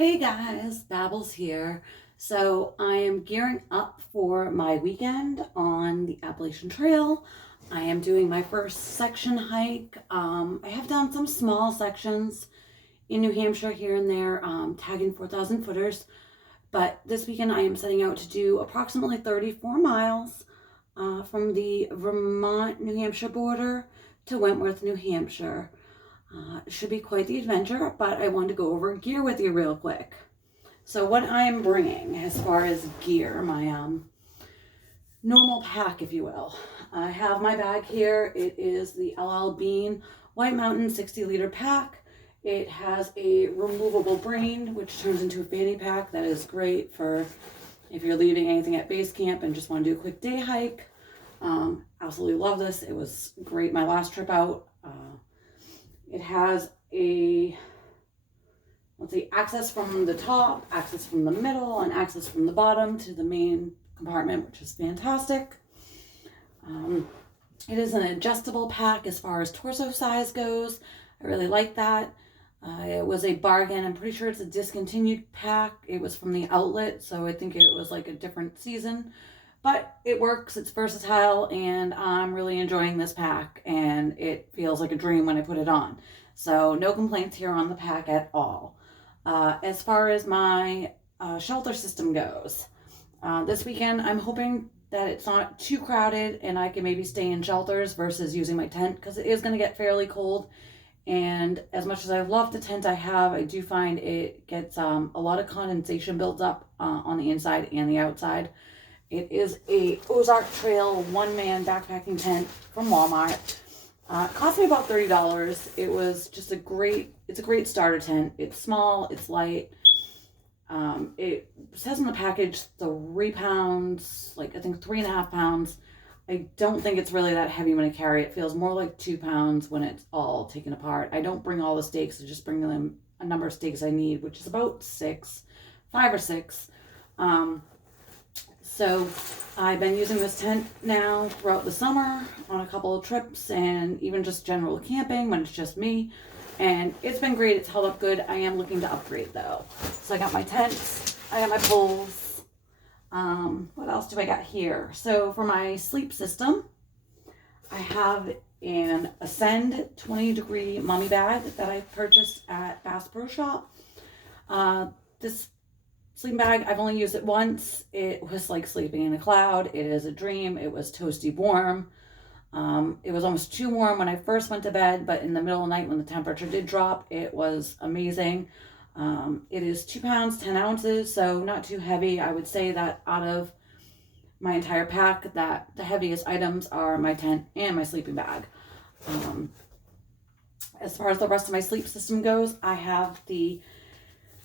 Hey guys, Babbles here. So I am gearing up for my weekend on the Appalachian Trail. I am doing my first section hike. I have done some small sections in New Hampshire here and there, tagging 4,000 footers. But this weekend I am setting out to do approximately 34 miles from the Vermont, New Hampshire border to Wentworth, New Hampshire. It should be quite the adventure, but I wanted to go over gear with you real quick. So what I'm bringing as far as gear, my normal pack, if you will. I have my bag here. It is the LL Bean White Mountain 60-liter pack. It has a removable brain, which turns into a fanny pack. That is great for if you're leaving anything at base camp and just want to do a quick day hike. Absolutely love this. It was great my last trip out. It has a, let's see, access from the top, access from the middle, and access from the bottom to the main compartment, which is fantastic. It is an adjustable pack as far as torso size goes. I really like that. It was a bargain. I'm pretty sure it's a discontinued pack. It was from the outlet, so I think it was like a different season. But it works, it's versatile, and I'm really enjoying this pack, and it feels like a dream when I put it on. So no complaints here on the pack at all. As far as my shelter system goes, this weekend I'm hoping that it's not too crowded and I can maybe stay in shelters versus using my tent, because it is going to get fairly cold. And as much as I love the tent I have, I do find it gets a lot of condensation builds up on the inside and the outside. It is a Ozark Trail one-man backpacking tent from Walmart. It cost me about $30. It was just it's a great starter tent. It's small, it's light. It says in the package 3 pounds, like I think 3.5 pounds. I don't think it's really that heavy when I carry it. It feels more like 2 pounds when it's all taken apart. I don't bring all the stakes. I just bring them a number of stakes I need, which is about 5 or 6. So I've been using this tent now throughout the summer on a couple of trips and even just general camping when it's just me. And it's been great. It's held up good. I am looking to upgrade though. So I got my tent. I got my poles. What else do I got here? So for my sleep system, I have an Ascend 20-degree mummy bag that I purchased at Bass Pro Shop. This sleeping bag, I've only used it once. It was like sleeping in a cloud. It is a dream. It was toasty warm. It was almost too warm when I first went to bed, but in the middle of the night when the temperature did drop, it was amazing. It is 2 pounds, 10 ounces, so not too heavy. I would say that out of my entire pack, that the heaviest items are my tent and my sleeping bag. As far as the rest of my sleep system goes, I have the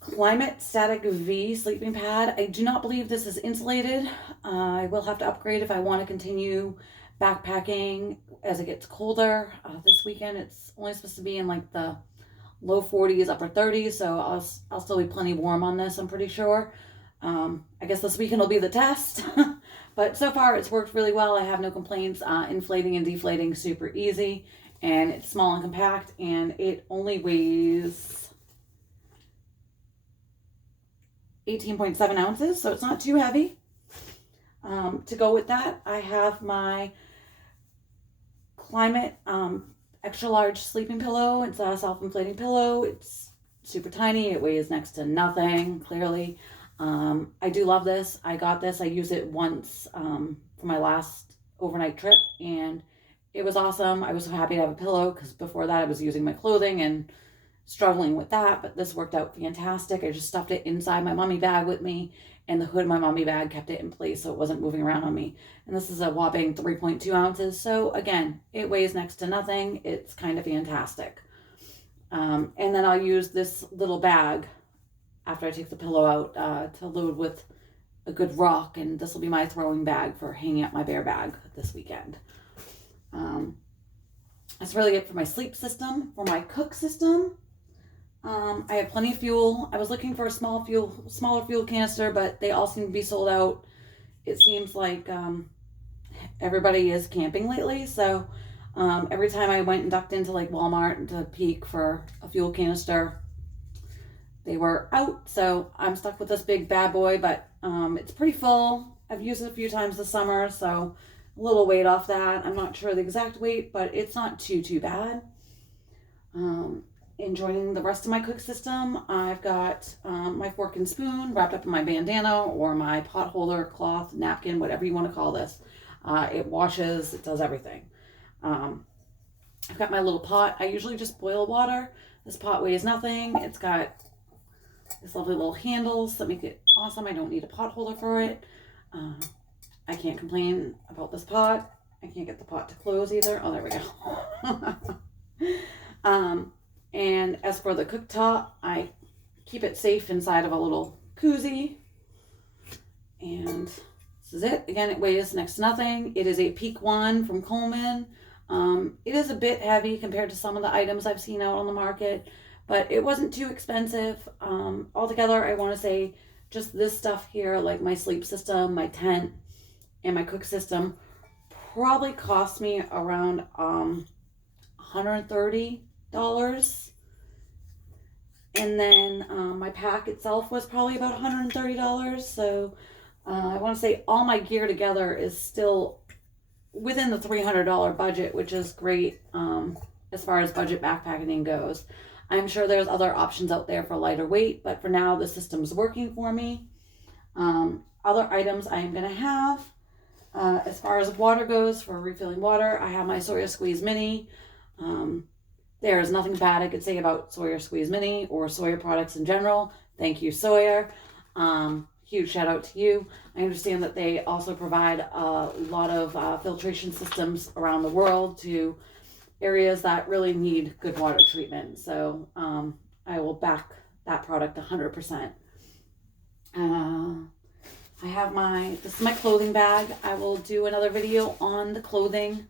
Climate Static V sleeping pad. I do not believe this is insulated. I will have to upgrade if I want to continue backpacking as it gets colder. This weekend it's only supposed to be in like the low 40s, upper 30s, so I'll still be plenty warm on this, I'm pretty sure. I guess this weekend will be the test. But so far it's worked really well. I have no complaints. Inflating and deflating super easy, and it's small and compact, and it only weighs 18.7 ounces, so it's not too heavy. To go with that, I have my Climate extra large sleeping pillow. It's a self-inflating pillow. It's super tiny. It weighs next to nothing, clearly. I do love this. I got this. I used it once for my last overnight trip, and it was awesome. I was so happy to have a pillow because before that I was using my clothing and struggling with that, but this worked out fantastic. I just stuffed it inside my mummy bag with me, and the hood of my mummy bag kept it in place so it wasn't moving around on me. And this is a whopping 3.2 ounces. So again, it weighs next to nothing. It's kind of fantastic. And then I'll use this little bag after I take the pillow out to load with a good rock, and this will be my throwing bag for hanging out my bear bag this weekend. That's really it for my sleep system. For my cook system, I have plenty of fuel. I was looking for a smaller fuel canister, but they all seem to be sold out. It seems like everybody is camping lately, so every time I went and ducked into like Walmart to peek for a fuel canister, they were out, so I'm stuck with this big bad boy, but it's pretty full. I've used it a few times this summer, so a little weight off that. I'm not sure the exact weight, but it's not too bad. Enjoying the rest of my cook system. I've got my fork and spoon wrapped up in my bandana or my pot holder, cloth, napkin, whatever you want to call this. It washes, it does everything. I've got my little pot. I usually just boil water. This pot weighs nothing. It's got this lovely little handles that make it awesome. I don't need a pot holder for it. I can't complain about this pot. I can't get the pot to close either. Oh, there we go. And as for the cooktop, I keep it safe inside of a little koozie. And this is it. Again, it weighs next to nothing. It is a Peak One from Coleman. It is a bit heavy compared to some of the items I've seen out on the market, but it wasn't too expensive. Altogether, I want to say just this stuff here, like my sleep system, my tent, and my cook system, probably cost me around $130. And then my pack itself was probably about $130. So I want to say all my gear together is still within the $300 budget, which is great as far as budget backpacking goes. I'm sure there's other options out there for lighter weight, but for now the system's working for me. Other items I am going to have, as far as water goes, for refilling water, I have my Sawyer Squeeze Mini. There is nothing bad I could say about Sawyer Squeeze Mini or Sawyer products in general. Thank you, Sawyer. Huge shout out to you. I understand that they also provide a lot of filtration systems around the world to areas that really need good water treatment. So I will back that product 100%. I have this is my clothing bag. I will do another video on the clothing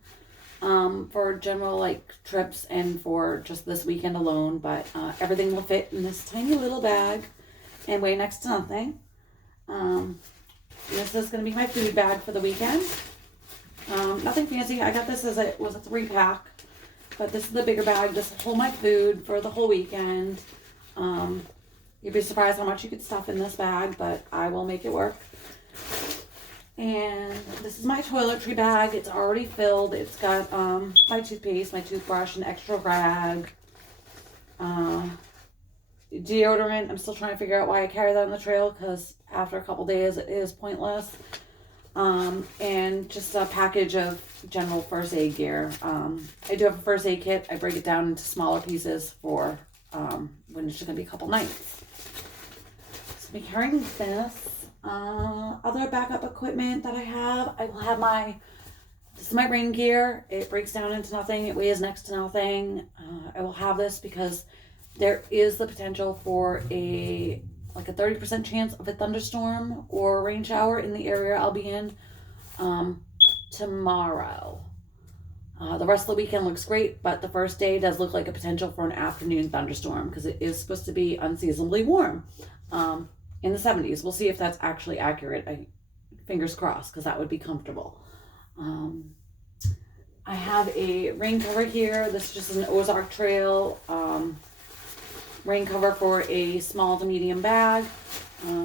for general like trips and for just this weekend alone, but everything will fit in this tiny little bag and weigh next to nothing. This is going to be my food bag for the weekend. Nothing fancy. I got this as it was a 3-pack, but this is the bigger bag. This will hold my food for the whole weekend. You'd be surprised how much you could stuff in this bag, but I will make it work. And this is my toiletry bag. It's already filled. It's got my toothpaste, my toothbrush, an extra rag, deodorant. I'm still trying to figure out why I carry that on the trail, because after a couple days it is pointless. And just a package of general first aid gear. I do have a first aid kit. I break it down into smaller pieces for when it's just going to be a couple nights. So I'll be carrying this. Other backup equipment that I will have this is my rain gear. It breaks down into nothing. It weighs next to nothing. I will have this because there is the potential for a 30% chance of a thunderstorm or rain shower in the area I'll be in tomorrow. The rest of the weekend looks great, but the first day does look like a potential for an afternoon thunderstorm because it is supposed to be unseasonably warm in the 70s. We'll see if that's actually accurate. Fingers crossed, because that would be comfortable. I have a rain cover here. This is just an Ozark Trail rain cover for a small to medium bag.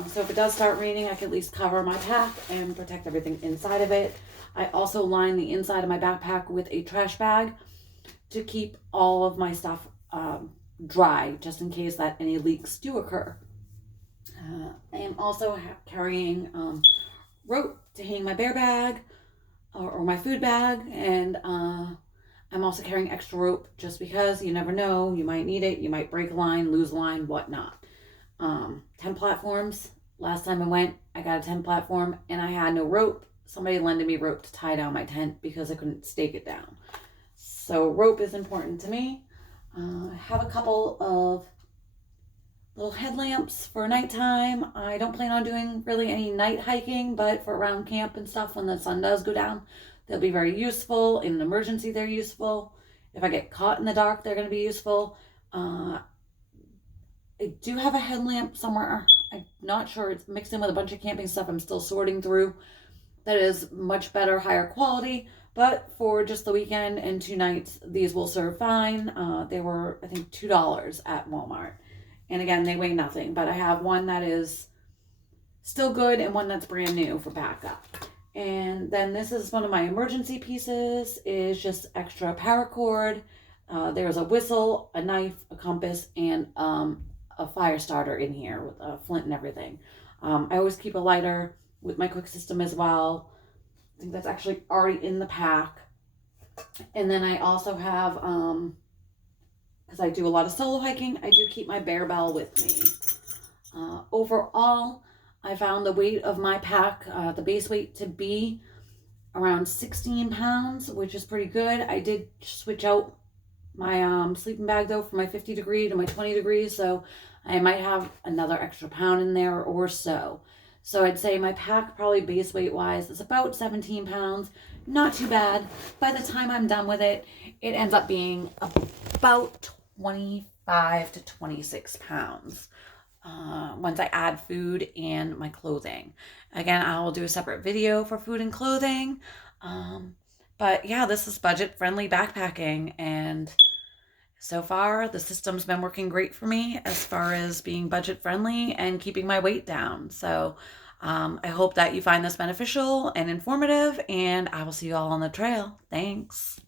So if it does start raining, I can at least cover my pack and protect everything inside of it. I also line the inside of my backpack with a trash bag to keep all of my stuff dry, just in case that any leaks do occur. I am also carrying rope to hang my bear bag or my food bag, and I'm also carrying extra rope just because you never know, you might need it, you might break a line, lose a line, whatnot. 10 platforms. Last time I went, I got a 10 platform and I had no rope. Somebody lended me rope to tie down my tent because I couldn't stake it down. So rope is important to me. I have a couple of little headlamps for nighttime. I don't plan on doing really any night hiking, but for around camp and stuff, when the sun does go down, they'll be very useful. In an emergency, they're useful. If I get caught in the dark, they're going to be useful. I do have a headlamp somewhere. I'm not sure. It's mixed in with a bunch of camping stuff I'm still sorting through. That is much better, higher quality. But for just the weekend and 2 nights, these will serve fine. They were, I think, $2 at Walmart. And again, they weigh nothing, but I have one that is still good and one that's brand new for backup. And then this is one of my emergency pieces, is just extra paracord. There's a whistle, a knife, a compass, and a fire starter in here with a flint and everything. I always keep a lighter with my quick system as well. I think that's actually already in the pack. And then I also have, because I do a lot of solo hiking, I do keep my Bearbell with me. Overall, I found the weight of my pack, the base weight, to be around 16 pounds, which is pretty good. I did switch out my sleeping bag though from my 50 degree to my 20 degrees, so I might have another extra pound in there or so. So I'd say my pack, probably base weight wise, is about 17 pounds. Not too bad. By the time I'm done with it, it ends up being about 25 to 26 pounds. Once I add food and my clothing. Again, I will do a separate video for food and clothing. But yeah, this is budget friendly backpacking, and so far the system's been working great for me as far as being budget friendly and keeping my weight down. So I hope that you find this beneficial and informative, and I will see you all on the trail. Thanks.